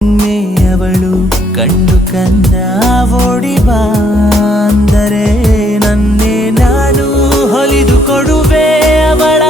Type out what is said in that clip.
ಅವಳು ಕಂಡು ಕಂದ ಓಡಿ ಬಂದರೆ ನನ್ನೇ ನಾನು ಹೊಲಿದು ಕೊಡುವೆ ಅವಳ